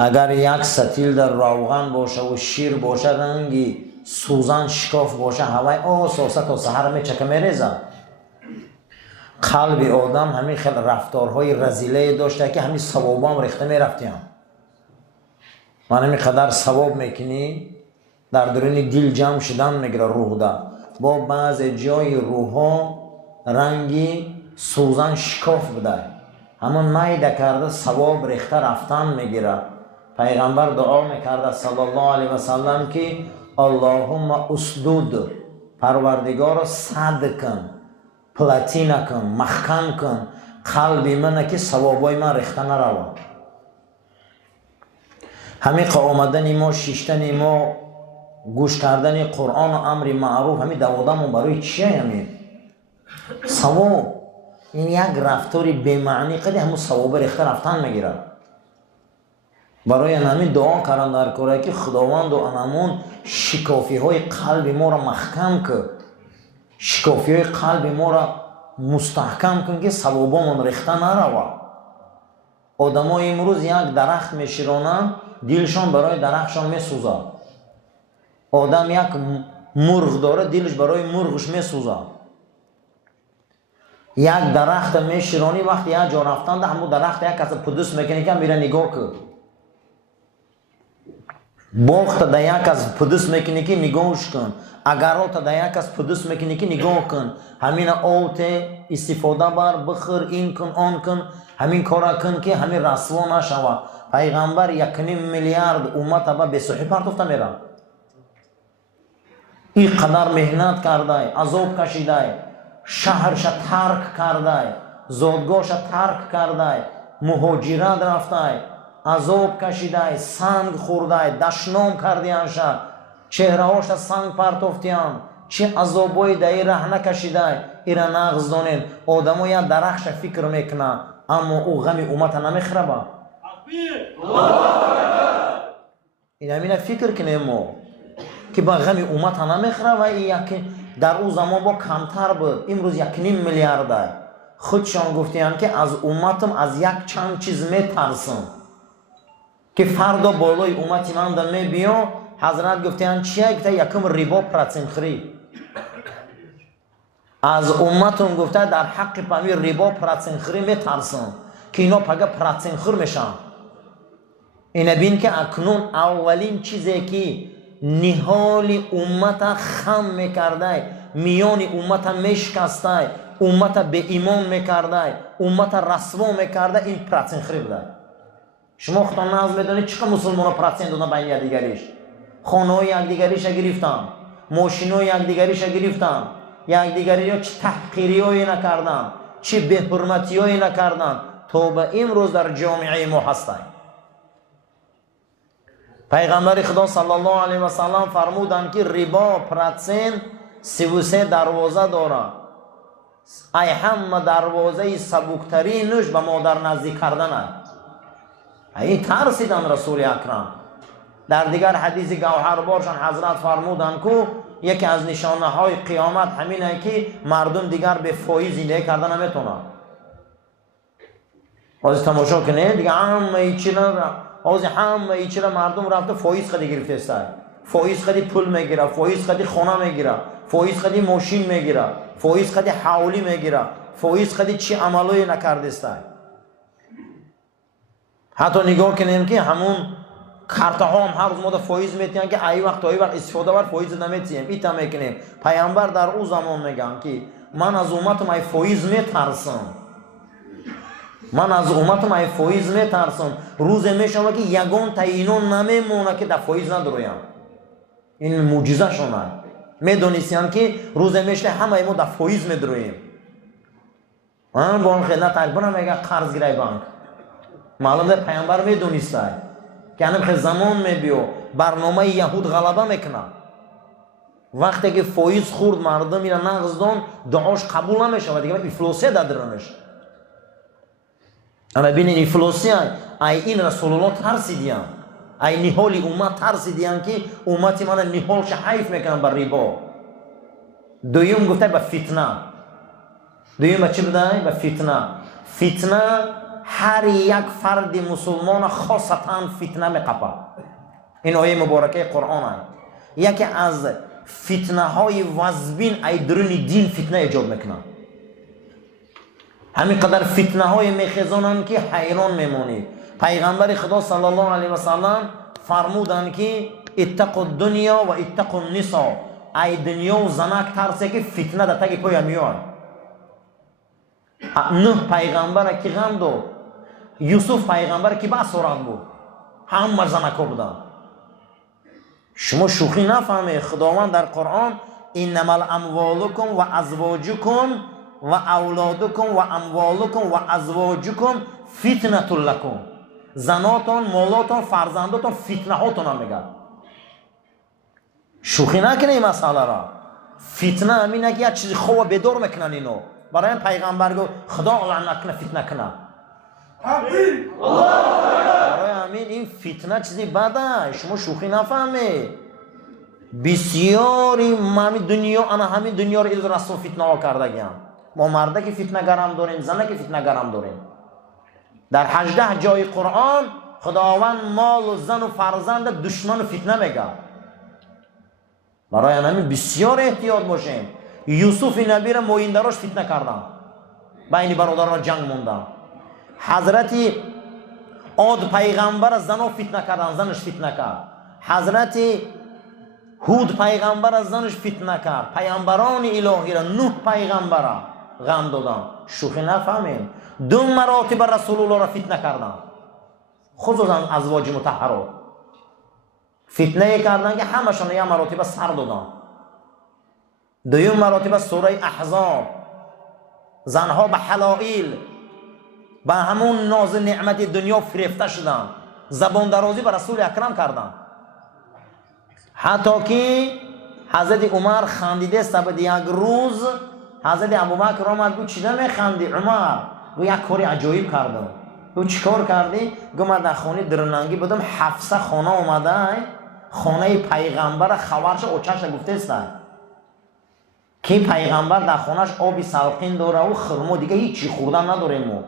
اگر یک ستیل در روغن باشه و شیر باشه رنگی سوزن شکاف باشه هوای آساسه تا سحر میچکه میریزه. قلب آدم همین خیلی رفتارهای رزیله داشته که همین ثواب هم ریخته میرفتیم. من همین قدر ثواب میکنی در درون دل جمع شدن میگیره روح ده. با بعض جای روح ها رنگی سوزن شکاف بده، همون میده کرده ثواب ریخته رفتن میگیره. پیغمبر دعا میکرده صلی الله علیه و سلم که اللهم اسدود، پروردگار صد کن، پلاتینا کن، محکم کن قلبی منه که ثوابای من ریخته نروه. همین آمدن ما، شیشتن ما، گوش کردن قرآن و امر معروف، همین دوادمون برای چیه؟ همین ثواب. این یک رفتاری بی‌معنی قدی همون ثواب ریخته رفتن میگیره. برای همین دعا کردن در کاره که خداوند و انمون شکافی های قلب ما را محکم کن، شکافی های قلب ما را مستحکم کن که ثوابمون ریخته نروه. آدم ها امروز یک درخت میشیرانن دلشان برای درختشان میسوزه. آدم یک مرغ داره دلش برای مرغش میسوزه. یک درخت میشیرانی وقتی یک جا رفتن همون درخت یک کس پدوس میکنی که میره نگاه کن. باغ تا در یک از پدوس میکنی که نگاهش کن. اگر تا در یک از پدوس میکنی که نگاه کن. همین آوت استفاده بر بخور، این کن آن کن، همین کارا کن که همین رسوا نشوه. پیغمبر 1.5 میلیارد امت با بسوحی پرتفته میره. این قدر مهنت کرده، عذاب کشیده، شهرش ترک کرده، زادگاهش ترک کرده، مهاجرت رفته، عذاب کشیده، سنگ خورده، دشنام کردیانش، چهره هاش سنگ پرتفتیان، چه عذابای دایی رهنه کشیده. ایره نغز دانین آدم ها یک درخش فکر میکنه اما او غمی امت نمیخربه. این همین فکر کنیم ما که با غمی امت نمیخربه. این در او زمان با کمتر بود، امروز 1.5 میلیارد. خودشان گفتیان که از امتم از یک چند چیز میترسم که فردا بالای امتی من در می بیام. حضرت گفتیان چیه؟ گفته یکم ریبا پراتسینخری. از امتم گفته در حق پامی ریبا پراتسینخری میترسم که اینا پگه پراتسینخر میشن. اینه بین که اکنون اولین چیزی که نهال امت خم میکرده، میان امت میشکسته، امت به ایمان میکرده، امت رسوا میکرده، این پراتسینخری بوده. شما خدا ناز میدونید چقدر مسلمان ها پراتسین دادن بین یکدیگریش. خانه های یکدیگریش گرفتن، ماشین های یکدیگریش گرفتن، یکدیگری ها چه تحقیری هایی نکردن، چه به‌حرمتی هایی نکردن تا به امروز در جامعه ما هستند. پیغمبر خدا صلی الله علیه و سلم فرمودند که ریبا پراتسین 33 دروازه دارد. ای همه دروازه سبکترینش به مادر نزدیک کردن است. این ترسیدن رسول اکرم. در دیگر حدیث گوهربارشان حضرت فرمودند که یکی از نشانه های قیامت همینه که مردم دیگر به فایز زندگی کردن نمیتونن. از تماشا کنه دیگه همه ایچی را مردم رفته فایز خدی گرفته است. فایز خدی پول میگیره، فایز خدی خانه میگیره، فایز خدی ماشین میگیره، فایز خدی حولی میگیره، فایز خدی چی عملوی نکرده است. حتی نگاه کنیم که همون کارت ها هم هر روز ما فایز میتیم که ای وقت استفاده بر فایز نمیتیم. ایتا میکنیم. پیامبر در او زمان میگن که من از امتم ای فایز میترسم. من از امتم ای فایز میترسم. روز میشوه که یگان تا اینو نمیمونه که در فایز ندرویم. این معجزه شونه. میدونستیم که روز میشه همه ما در فایز میدرویم. من با اون خدمت اکبرم میگه قرض گیری بانک. معلومه پیامبر میدونسته که همین زمان میبیو برنامه یهود غلبه میکنه. وقتی که فایز خورد مردم میره نغز دان دعاش قبول نمیشه و دیگه افلاسیه دادرنش. اما ببینید افلاسیه ای این رسول الله ترسیدیان، ای نهالی امت ترسیدیان که امتی من نهالش حیف میکنن بر ریبا. دویم گفته به فتنه. دویم به چی بده؟ به فتنه. فتنه هر یک فرد مسلمان خاصتا فتنه میقپه. این آیه مبارکه قرآن است. یکی از فتنه های وزبین ای درون دین فتنه ایجاد میکنه. همین قدر فتنه های میخزانند که حیران میمونید. پیغمبر خدا صلی الله علیه و سلم فرمودند که اتقوا الدنیا و اتقوا النساء. ای دنیا و زنک ترسه که فتنه در تگ پای میاد. نوح پیغمبر کی غم داد، یوسف پیغمبر کی با سوران بود، همه زنکا بودن. شما شوخی نفهمید. خداوند در قرآن انما الاموالکم و ازواجکم و اولادکم و اموالکم و ازواجکم فتنه لکم. زناتون، مالاتون، فرزنداتون فتنه هاتون هم میگه. شوخی نکنه این مسئله را. فتنه همینه که یک چیزی خواه بدور میکنن اینو. برای این پیغمبر گفت خدا لعنت کنه فتنه کنه. برای همین این فتنه چیزی بده. شما شوخی نفهمید. بسیاری همین دنیا، انا همین دنیا رو ایل رسول فتنه ها کرده گیم. ما مرده که فتنه گرم داریم، زنه که فتنه گرم داریم. در 18 جای قرآن خداوند مال و زن و فرزند دشمن و فتنه میگه. برای همین بسیار احتیاط باشیم. یوسف نبی را مویندراش فتنه کردن، بین برادران جنگ موندن. حضرت عاد پیغمبر زنو فتنه کردن، زنش فتنه کرد. حضرت هود پیغمبر از زنش فتنه کرد. پیامبران الهی را، نوح پیغمبر را غم دادن. شوخی نفهمیم. 2 مراتب رسول الله را فتنه کردن، خصوصا ازواج مطهرات. فتنه کردن که همشون یک مراتب سر دادن. 2 مراتب سوره احزاب زنها به حلائل به همون ناز نعمت دنیا فریفته شدن، زبان درازی به رسول اکرم کردن. حتی که حضرت عمر خندیده سبد یک روز حضرت ابوبکر آمد گفت چی میخندی عمر؟ گفت یک کاری عجایب کردم. گفت چیکار کردی؟ گفت من در خانه درنگی بودم، 700 خانه اومده، خانه پیغمبر خبرش اوچش گفته است که پیغمبر در خانهش آبی سلقین داره و خرما، دیگه هیچی خوردن نداریم. ما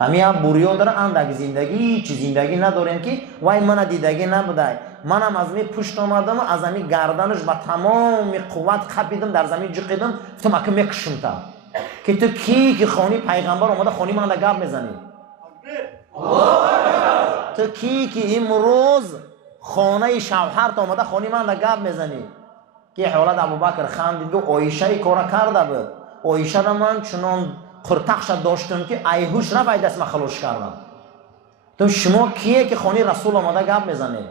همین بوریا داره، اندک زندگی هیچی زندگی نداریم که وای من دیدگی نبوده. منم از می پشت آمدم و از همین گردنش با تمام قوت خپیدم، در زمین جقیدم، گفتم اگه میکشم تا که تو کی که خانه پیغمبر اومده خانه من گپ میزنی؟ تو کی که امروز خانه شوهرت اومده خانه من گپ میزنی؟ که حالت ابوبکر خندید و عایشه کارا کرده بود. عایشه را من چنان قرتخش داشتم که ایهوش را باید دست من خلاص کردم. تو شما کیه که خانه رسول اومده گپ میزنی؟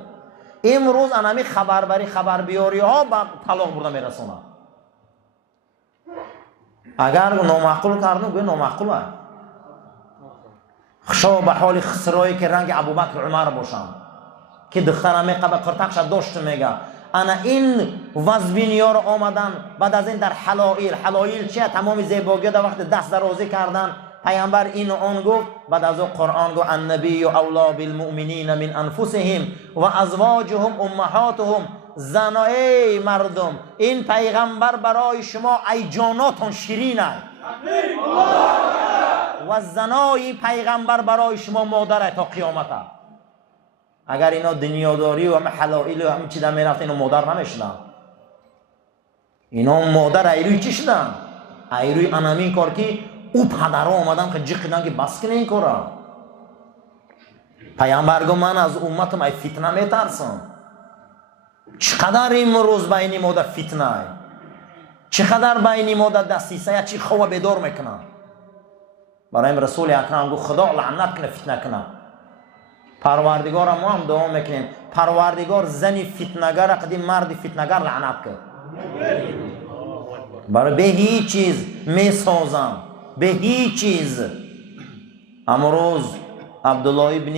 امروز انمی خبربری خبر بیاری ها با طلاق برده میرسونه. اگر نامعقول کردن گوی نامعقول است. خشا به حال خسرایی که رنگ ابوبکر عمر باشن که دخترمی قبل قرتخش داشت میگه انا این وزبینیا رو آمدن بعد از این در حلائل چیه؟ تمام زیباگی در وقت دست درازی کردن. پیامبر این و آن گفت. بعد از اون قرآن گفت النبی اولی بالمؤمنین من انفسهم و ازواجهم امهاتهم. زنای مردم این پیغمبر برای شما ای جاناتون شیرین است و زنای پیغمبر برای شما مادر تا قیامت. اگر اینا دنیاداری و همه حلائل و همه چی در میرفت اینا مادر نمیشدن. اینا مادر ایروی چی شدن؟ ایروی انامین کار که او پدرها آمدن که جقیدن که بس کنه این کارا. پیامبر گفت من از امتم ای فتنه میترسم. چقدر امروز بین ما در فتنه، چقدر بین ما در دستیسه چی خواه بدار میکنن. برای رسول اکرم گفت خدا لعنت کنه فتنه کنه. پروردگار ما هم دعا میکنیم پروردگار زنی فتنگر قدیم مرد فتنگر لعنت کرد. برای به هیچ چیز میسازم، به هیچ چیز. امروز عبدالله ابن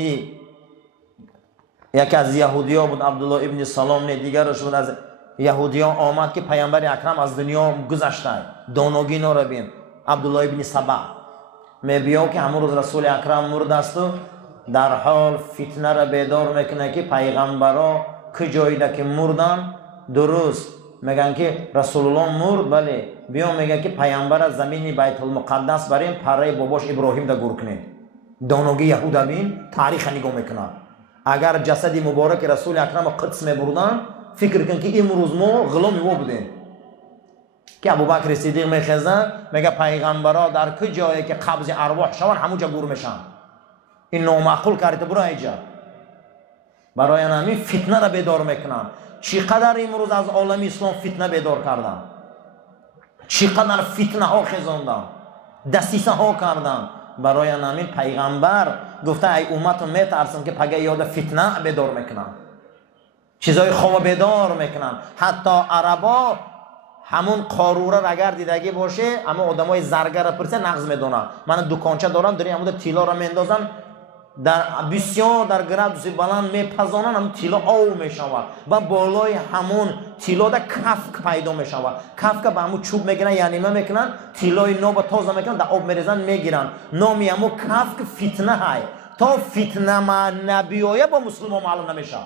یکی از یهودیان بود، عبدالله ابن سلام نه دیگرش بود، از یهودیان آمد که پیامبر اکرم از دنیا گذشته، دانگی نو بین. عبدالله ابن سبع میبیا که امروز رسول اکرم مرد است و در حال فتنه را بیدار میکنه که پیغمبرا کجایده که مردن درست میگن که رسول الله مرد، بله بیا میگه که پیامبر از زمین بیت المقدس بریم پره باباش ابراهیم دا گور کنه. دانوگی یهودا بین تاریخ نگاه میکنن. اگر جسد مبارک رسول اکرم قدس میبردن فکر کن که امروز ما غلام او بودیم. که ابوبکر صدیق میخزن میگه پیغمبرا در که جایی که قبض ارواح شون همونجا گور میشن. این نامعقول کارت برای اینجا. برای همین فتنه را بیدار میکنن. چقدر امروز از عالم اسلام فتنه بیدار کردن، چقدر فتنه ها خزاندن، دسیسه ها کردن. برای همین پیغمبر گفته ای امت میترسن که پگه یاد فتنه بیدار میکنن، چیزای خواب بیدار میکنن. حتی عربا همون قاروره را اگر دیدگی باشه اما آدمای زرگر را پرسه نغز میدونن. من دکانچه دارم در همون تیلا را میندازن در بسیار در گرادوس بلند میپزانن، هم تیلا آو میشود و بالای همون تیلا در کفک پیدا میشود. کفک به همون چوب میگیرن یعنی ما میکنن تیلای نو تازه میکنن در آب میریزن میگیرن. نامی همون کفک فتنه های. تا فتنه ما نبیایه با مسلمان معلوم نمیشه.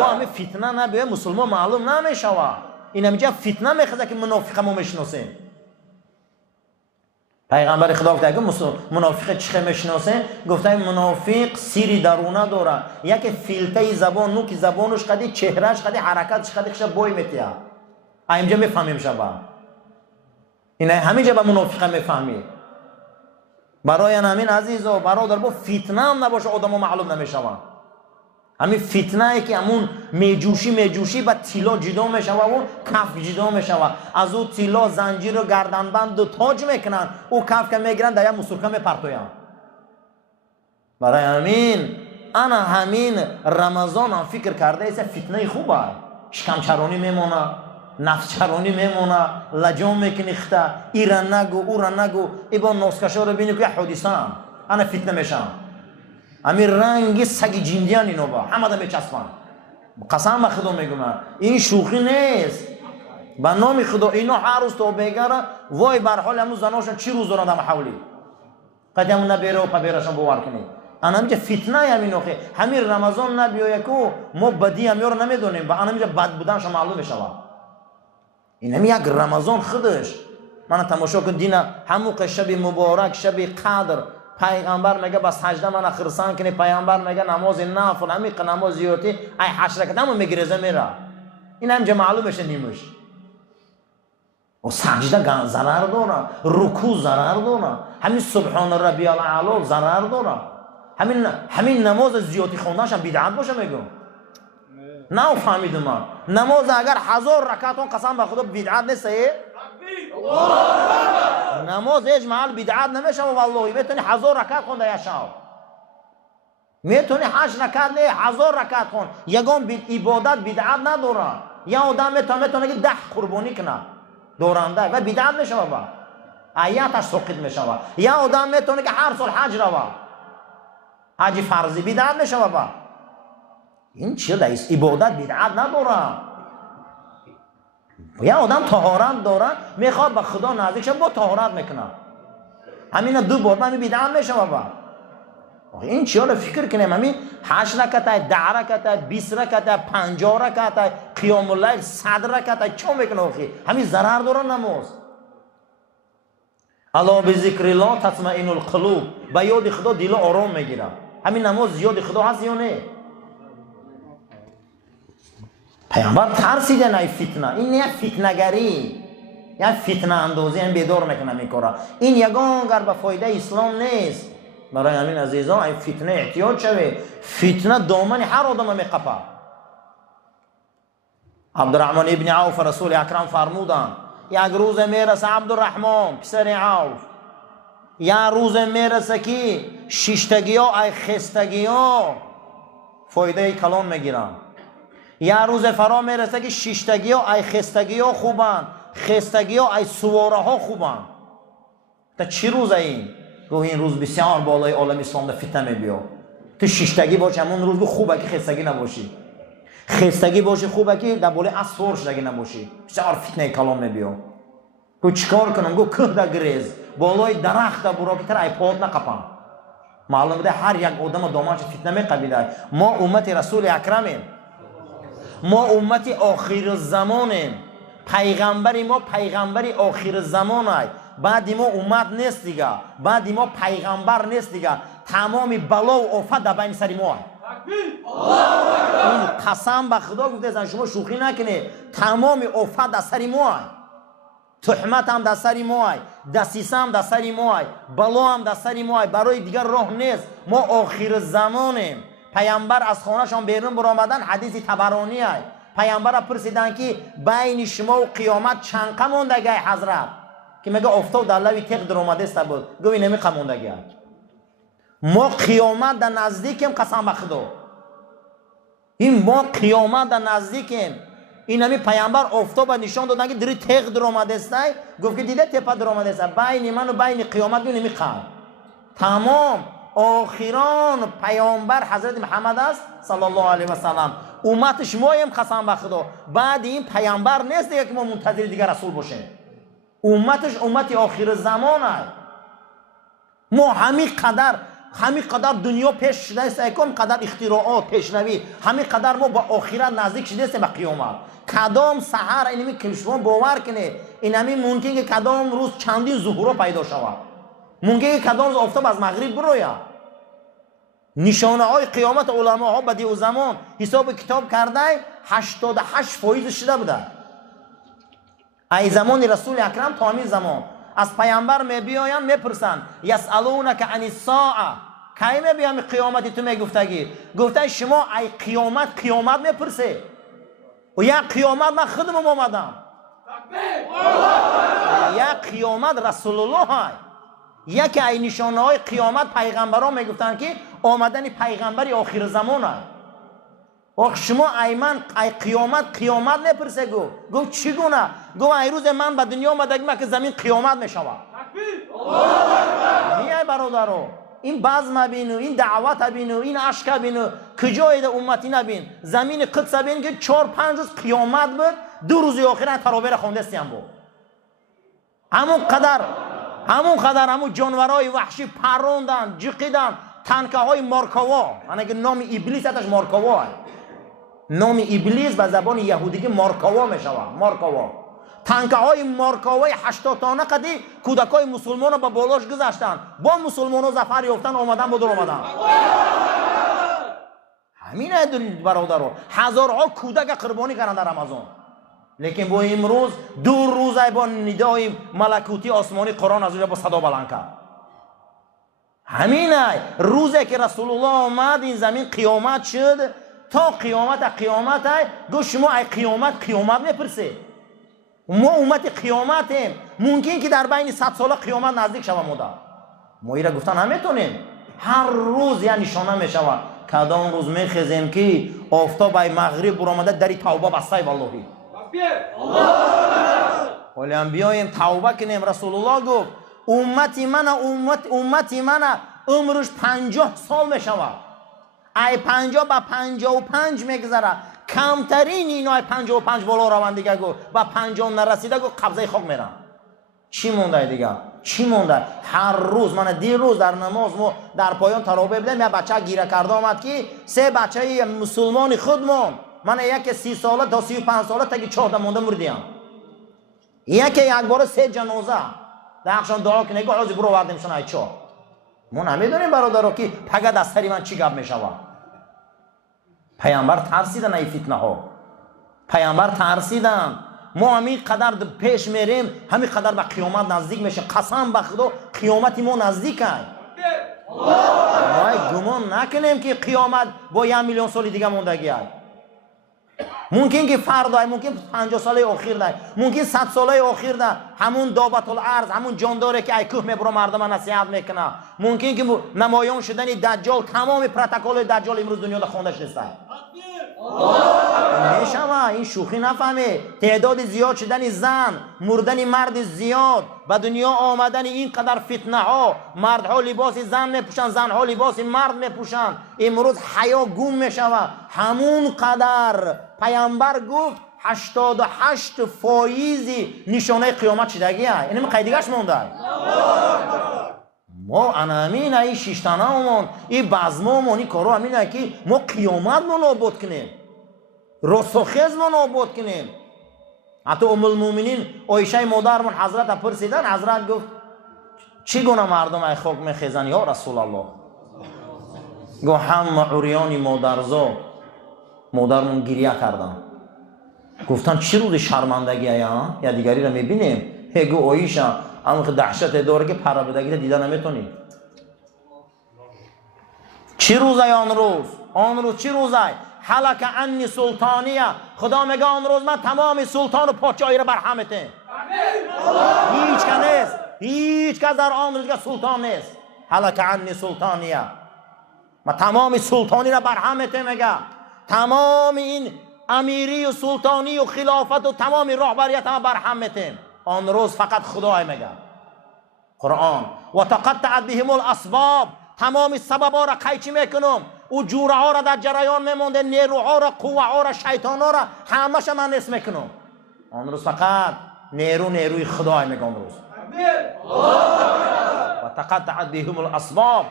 و همین فتنه نبیایه مسلمان معلوم نمیشه. این همینجا فتنه میخواد که منافق ما میشناسیم. پیغمبر خدا گفته منافق چه میشناسه؟ گفته منافق سیری درونه داره. یک فیلته زبان نو که زبانش قدی چهرهش قدی حرکتش قدی خش بوی میتیا. اینجا میفهمیم شبا. این همینجا با منافق میفهمی. برای همین عزیزا برادر با فتنه هم نباشه آدمو معلوم نمیشوند. همین فتنه ای که همون میجوشی با تیلا جدا میشه و اون کف جدا میشه و از اون تیلا زنجیر و گردنبند و تاج میکنن، او کف که میگیرن در یک مسرکه میپرتوین. برای همین انا همین رمضان هم فکر کرده ایسا فتنه خوبه، شکم چرانی میمونه، نفس چرانی میمونه، لجام میکنیخته، ایران نگو اوران نگو، ای با ناسکشا رو بینی که حدیثه هم انا فتنه میشم. همین رنگ سگ جیندیان اینو با همه دا میچسبن. قسم خدا میگم این شوخی نیست. به نام خدا اینا هر روز تو بگره وای بر حال همون زناشون چی روز دارن در حولی قد همون نبیره و پبیرشون باور کنید. انا همینجا فتنه همین اخی همین رمضان نبیایه که ما بدی همی رو نمیدونیم و انا همینجا بد بودنش معلوم میشه. این هم یک رمضان خودش. من تماشا کن دین همون شب مبارک شب قدر پیغمبر میگه بس 18 من خرسان کنی، پیغمبر میگه نماز نافل عمیق نماز زیارتی ای 8 رکعت هم میگریزه میره. این هم معلوم میشه نیمش. و سجده ضرر داره، رکوع ضرر داره، همین سبحان ربی الاعلی ضرر داره، همین نماز زیارتی خوندنش هم بدعت باشه میگم. نه فهمیدم من نماز اگر 1000 رکعت قسم به خدا بدعت نیست. نماز هیچ محل بدعت نمیشه والله. میتونی 1000 رکعت خونده یا شب، میتونی 8 رکعت نه 1000 رکعت خون، یگان عبادت بدعت نداره. یا آدم میتونه که 10 قربانی کنه دورنده و بدعت میشه بابا، آیاتش سقط میشه. یا آدم میتونه که هر سال حج روه، حج فرضی بدعت میشه بابا. این چیه دایست؟ عبادت بدعت نداره. یا آدم طهارت داره میخواد به خدا نزدیک شه با طهارت میکنه، همین دو بار همین بدعت میشه بابا. این چیه رو فکر کنیم؟ همین 8 رکعت 10 رکعت 20 رکعت 50 رکعت قیام اللیل 100 رکعت چه میکنه اخی؟ همین ضرر داره نماز. الا بذکر الله تطمئن القلوب، با یاد خدا دل آرام میگیره. همین نماز یاد خدا هست یا نه؟ پیامبر ترسیده نه فتنه. این نه فتنه‌گری یا فتنه اندازی هم بیدار میکنه میکاره. این یگان گر به فایده اسلام نیست. برای همین عزیزان این فتنه احتیاط شوید. فتنه دامن هر آدم میقپه. عبدالرحمن ابن عوف رسول اکرم فرمودن یک روز میرسه عبدالرحمن پسر عوف، یا روز میرسه که شیشتگی ها ای خستگی ها فایده کلام میگیرن، یا روز فرا میرسه که شیشتگی ها ای خستگی ها خوبن، خستگی ها ای سواره ها خوبن. تا چی روز این؟ گوه این روز بسیار بالای عالم اسلام در فتنه میبیا. تو شیشتگی باشی همون روز خوبه که خستگی نباشی، خستگی باشی خوبه که در بالای اسفار شدگی نباشی. بسیار فتنه کلام میبیا. گو چیکار کنم؟ گو که در گریز بالای درخت برو که تر ای پات نقپم. معلوم ده هر یک آدم دامنش فتنه میقبیده. ما امت رسول اکرمیم، ما امت آخر زمانیم، پیغمبری ما پیغمبری آخر زمان های. بعد ما امت نیست دیگه، بعد ما پیغمبر نیست دیگه، تمام بلا و آفت در بین سر ما. این قسم به خدا گفته زن شما شوخی نکنه، تمام آفت در سر ما، تهمت هم در سر ما، دسیسه هم در سر ما، بلا هم در سر ما، برای دیگر راه نیست. ما آخر زمانیم. پیامبر از خانه‌شان بیرون برآمدن، حدیث طبرانی است. پیامبر پرسیدن که بین شما و قیامت چند قم موندگی حضرت؟ که میگه افتاد در لبی تیغ در اومده است بود. گوی نمی قم موندگی. ما قیامت در نزدیکیم، قسم به خدا. این ما قیامت در نزدیکیم. این همی پیامبر افتاد و نشان دادن که دری تیغ در اومده است. گفت که دیده تپه در اومده است. بین من و بین قیامت نمی قم. تمام آخران پیامبر حضرت محمد است صلی الله علیه و سلم. امت شمایم، قسم به خدا. بعد این پیامبر نیست دیگه که ما منتظر دیگه رسول باشیم. امتش امت آخر زمان است. ما همین قدر دنیا پیش شده است، یکم قدر اختراعات پیشروی، همین قدر ما با آخرت نزدیک شده است به قیامت. کدام سحر اینمی که شما باور کنه، اینمی ممکنه که کدام روز چندین ظهور پیدا شود، ممکنه که کدام روز آفتاب از مغرب بروید. نشانه های قیامت علما ها بدیع و زمان حساب کتاب کرده 88% شده بوده. ای زمان رسول اکرم تا همین زمان از پیامبر میبیاین میپرسن یسالونک عن الساعه، کی میبیام قیامت؟ تو میگفتگی گفته شما ای قیامت میپرسه و یا قیامت من خودم اومدم، یا قیامت رسول الله های. یکی ای نشانه های قیامت پیغمبران میگفتن که آمدن پیغمبری آخر زمان است. و شما ای قیامت نپرسه. گفت چگونه؟ گفت ای روز من به دنیا آمدگم که زمین قیامت میشود. میای برادرو، این بزم بینو، این دعوت بینو، این عشق بینو، کجای ده امتی نبین. زمین قدس بین که 4-5 روز قیامت بود، 2 روز آخر تراویح خونده استیم بود. همون جانورای وحشی پروندن، جقیدن، تنکه های مارکاوا، که نام ابلیس اتش مارکاوا است. نام ابلیس به زبان یهودی مارکاوا می شود. مارکاوا تنکه های مارکاوای 80 تانه قدی کودکای مسلمان به بالاش گذاشتن، با مسلمان ها ظفر یافتن، آمدن بدر آمدن. همین دلیل برادران، هزارها کودک قربانی کردن در رمضان. لیکن با امروز 2 روز با ندای ملکوتی آسمانی قرآن از اونجا با صدا بلند کرد. همینه روزی که رسول الله آمد این زمین قیامت شد. تا قیامت گوش شما ای قیامت میپرسه. ما امت قیامتیم. ممکن که در بین 100 ساله قیامت نزدیک شود. ما ایره گفتن نمیتونیم. هر روز یه نشانه میشود. کدام روز میخیزیم که آفتاب ای مغرب برآمده دری توبه بسته والله. ولی هم بیایم توبه کنیم. رسول الله گفت امتی من عمرش 50 سال میشود. ای 50 به 55 میگذره. کمترین اینا 55 بالا روند دیگه گفت با 50 نرسیده گفت قبضه خاک میرن. چی مونده دیگه؟ چی مونده؟ هر روز من دیروز در نماز ما در پایان تراویح بودم، یه بچه گیره کرده آمد که 3 بچه مسلمان خودمون، من یک 30 ساله تا 35 ساله تا که 14 مونده مردیم. یک بار 3 جنازه درخشان دعا کنه گفت عزیز برو وردیمشون ای چا. ما نمیدونیم برادرها که فقط از سری من چی گپ میشود. پیامبر ترسیدن ای فتنه ها. پیامبر ترسیدن. ما همین قدر پیش میریم، همین قدر به قیامت نزدیک میشه. قسم به خدا قیامت ما نزدیک است. ما گمان نکنیم که قیامت با 1 میلیون سال دیگه موندگی است. ممکن که فردا، ممکن 50 ساله آخر ده، ممکن 100 ساله آخر ده، همون دابت الارض، همون جانداره که ای کوه میبره مردم نصیحت میکنه. ممکن که نمایان شدن دجال، تمام پروتکل دجال امروز دنیا خوندش نیست. میشم این شوخی نفهمه. تعداد زیاد شدن زن، مردن مرد زیاد، به دنیا آمدن این قدر فتنه ها، مردها لباس زن میپوشن، زنها لباس مرد میپوشن. امروز حیا گم میشود. همون قدر پیامبر گفت 88% نشانه قیامت شدگی است. اینم قیدیگش مونده. ما انامین ای 6 تنمون، این بزممون، این کارو همینه که ما قیامت رو نابود کنیم، رسوخیز رو نابود کنیم. حتی ام المؤمنین عایشه مادرمون حضرت پرسیدن، حضرت گفت چی گونه مردم ای خاک میخیزن یا رسول الله؟ گفت همه عریان مادرزاد. مادرمون گریه کردن، گفتن چی روز شرمندگی یا دیگری را میبینیم؟ گو عایشه اما دهشت داره که پر بدگی دیده نمیتونی. چی روزه آن روز؟ آن روز چی روزه؟ حلق عنی سلطانیه. خدا میگه آن روز من تمام سلطان و پادشاهی را برهمتم. هیچ کس نیست، هیچ کس در آن روز که سلطان نیست. حلق عنی سلطانیه، من تمام سلطانی را برهمتم. میگه تمام این امیری و سلطانی و خلافت و تمام راهبریت ما برهمتم. آن روز فقط خدای میگه قرآن و تقطعت بهم الاسباب. تمام سببها را قیچی میکنم، او جوره ها را در جریان میمونده، نیروها را، قوه ها را، شیطان ها را همش من نصف میکنم. آن روز فقط نیروی خدای میگه. آن روز و تقطعت بهم الاسباب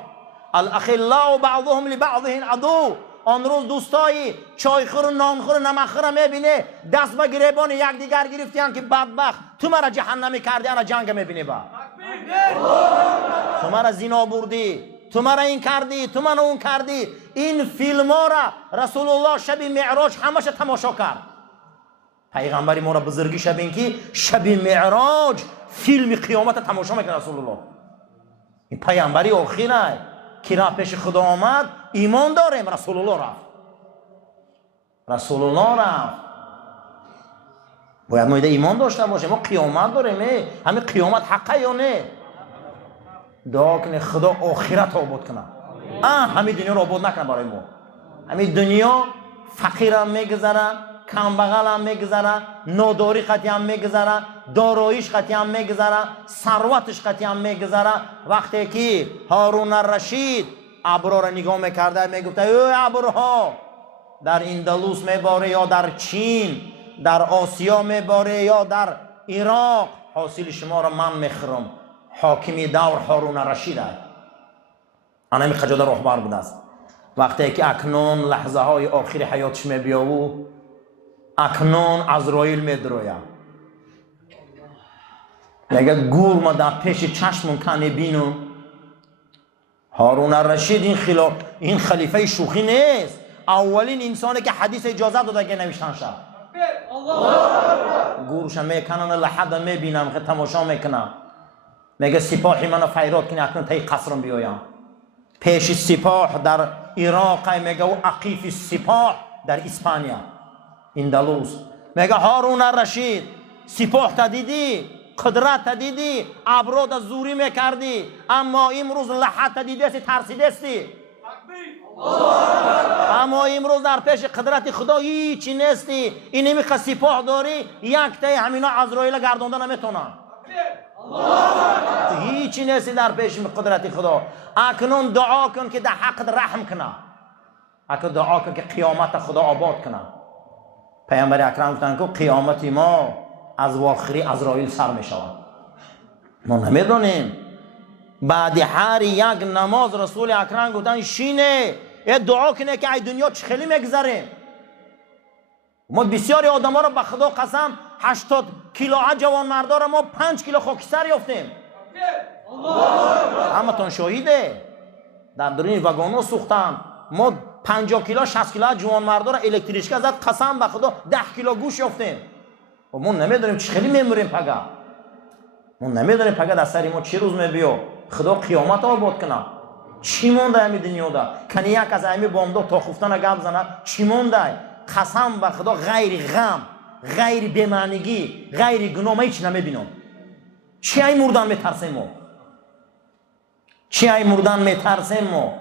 الاخلاء بعضهم لبعض عدو. آن روز دوستایی چایخور و نانخور و نمکخور میبینه دست به گریبان یکدیگر گرفتیان که بدبخت تو مرا جهنمی کردی، انا جنگ میبینی با تو مرا زنا بردی، تو مرا این کردی، تو منو اون کردی. این فیلم ها را رسول الله شب معراج همش تماشا کرد. پیغمبری ما را بزرگی شب این که شب معراج فیلم قیامت تماشا میکنه رسول الله. این پیغمبری آخره که را پیش خدا آمد ایمان داریم. رسول الله رفت، رسول الله رفت. باید ما ایمان داشته باشیم. ما قیامت داریم. همین قیامت حقه یا نه؟ دعا کنه خدا آخرت آباد کنه، همین دنیا رو آباد نکنه برای ما. همین دنیا فقیر هم میگذره، کمبغل هم میگذره، ناداری خطی هم میگذره، داراییش خطی هم میگذره، ثروتش خطی هم میگذره. وقتی که هارون الرشید ابرها را نگاه میکرده میگفته ای ابرها در اندلس میباره یا در چین، در آسیا میباره یا در عراق، حاصل شما را من میخورم. حاکمی دور هارون الرشید است. آن همین خجالت رهبر بوده است. وقتی که اکنون لحظه های آخر حیاتش میبیاو، اکنون عزراییل میدروید، میگه گور ما در پیش چشمم کنه بینم. هارون الرشید این خلیفه شوخی نیست. اولین انسانی که حدیث اجازه داده که نوشتن شد. گورش میکنن لحد میبینم که تماشا میکنم. میگه سپاهی منو فیراد کنی اکنون تای قصرم بیایم. پیش سپاه در عراق، میگه و عقیف سپاه در اسپانیا اندلس. میگه هارون الرشید سپاه تا دیدی، قدرت تا دیدی، ابرو تا زوری میکردی، اما امروز لحد تا دیدی ترسیده استی. اما امروز در پیش قدرت خدا هیچی نیستی. این میخواد سپاه داری، یک تای همینا عزراییل گردونده نمیتونن. هیچی نیستی در پیش قدرت خدا. اکنون دعا کن که در حق رحم کنه. اکنون دعا کن که قیامت خدا آباد کنه. پیامبر اکرم گفتن که قیامت ما از واخری عزراییل سر می شود. ما نمیدونیم. بعد هر یک نماز رسول اکرم گفتن شینه یه دعا کنه که ای دنیا چه خیلی میگذره. ما بسیاری آدم ها را به خدا قسم 80 کیلو جوان مردا را ما 5 کیلو خاکستر یافتیم. همه تون شاهیده. در درون واگن سوختن. ما 50 کیلو 60 کیلو جوان مردا را الکتریشکا زد، قسم به خدا 10 کیلو گوش یافتیم. و ما نمیدونیم چه خیلی میموریم پگا. ما نمیدونیم پگا در سری ما چه روز میبیو. خدا قیامت آباد کنه. چی مونده همین دنیا دا؟ کنی یک از همین بامداد تا خفتن گپ زنه چی مونده؟ قسم به خدا غیر غم، غیر بی‌معنیگی، غیر گناه ما هیچ نمیبینم. چی ای مردن میترسیم ما؟ چی ای مردن میترسیم ما؟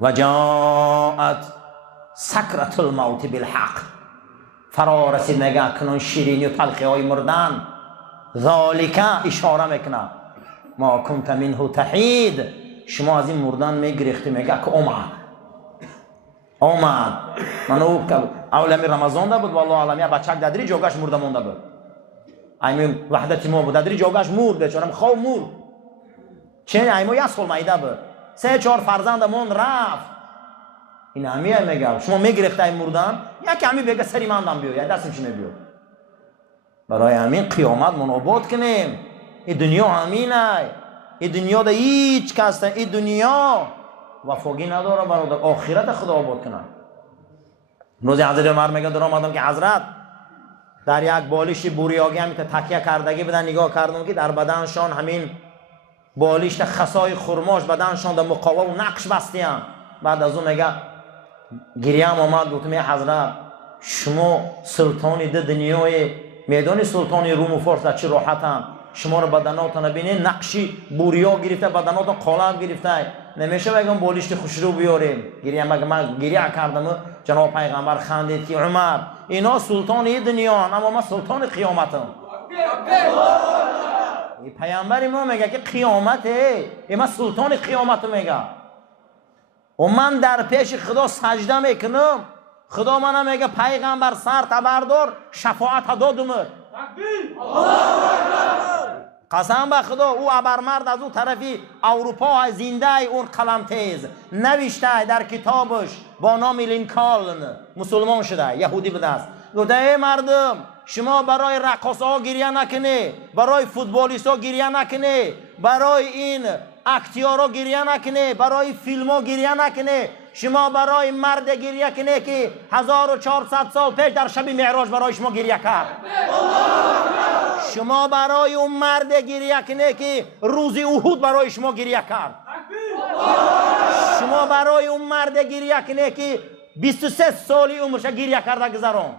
و جاءت سکرة الموت بالحق. فرا رسید نگه کنون شیرینی و تلخی های مردن. ذالک اشاره میکنه ما کنت منه تحید. شما از این مردن میگریختی. میگه که اومد. من اولمی رمضان دا بود والله علمی بچک دادری جوگاش مرده مونده بود. ایمون وحدتی ما بود دادری جوگاش مرد بیچارم خواب مرد. چه ایمون یه سال مایده بود. 3-4 فرزندمون رفت. این همیه میگه شما میگریختی این مردن یا که همی بگه سری مندم بیو یا دستم چی میبیو. برای همین قیامت منابود کنیم. این دنیا همینه، این دنیا ده هیچ کس ده، این دنیا وفاگی نداره برادر. آخرت خدا آباد کنه. روزی حضرت عمر میگه در آمدم که حضرت در یک بالش بوریاگی همین تکیه کردگی بدن، نگاه کردم که در بدنشان همین بالش خسای خرماش بدنشان در مقاوم و نقش بستیم. بعد از اون میگه گریم آمد، گفتم ای حضرت شما سلطانی ده دنیای میدان سلطانی روم و فارس در چه راحت هم شما رو بدناتان بینید نقشی بوریا گرفته، بدناتان قالب گرفته، نمیشه بگم بالشت خوشرو بیاریم. من گریه کردم، جناب پیغمبر خندید که عمر اینا سلطان دنیا اما من سلطان قیامتم. پیغمبر ما میگه که قیامته، من سلطان قیامت میگه و من در پیش خدا سجده میکنم. خدا منم میگه پیغمبر سر تبردار شفاعت دادم. قسم به خدا او ابرمرد از اون طرفی اروپا زنده اون قلم تیز نوشته در کتابش با نام لینکالن، مسلمان شده، یهودی بوده است. گفته ای مردم شما برای رقاصه ها گریه نکنه، برای فوتبالیست ها گریه نکنه، برای این اکتیارا گریه نکنه، برای فیلم ها گریه نکنه، شما برای مرد گریه کنه که 1400 سال پیش در شب معراج برای شما گریه کرد. شما برای اون مرد گریه کنه که روز احد برای شما گریه کرد. شما برای اون مرد گریه کنه که 23 سالی عمرش گریه کرده گذران.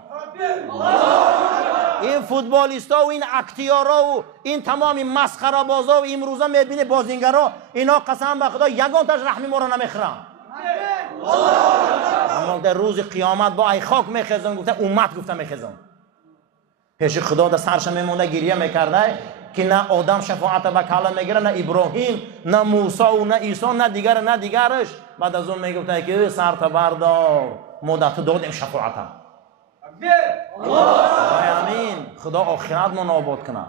این فوتبالیستا و این اکتیارا و این تمام مسخره بازا و امروزا میبینه بازیگرا اینا قسم به خدا یگان تاش رحمی ما رو نمیخرن. اما در روز قیامت با ای خاک میخزن، گفته امت گفته میخزن پیش خدا در سرش میمونده گریه میکرده که نه آدم شفاعت به کلام میگیره، نه ابراهیم، نه موسی و نه عیسی، نه دیگرش. بعد از اون میگفته که سر بردار مدت دادیم شفاعت. آمین. خدا آخرت من آباد کنه.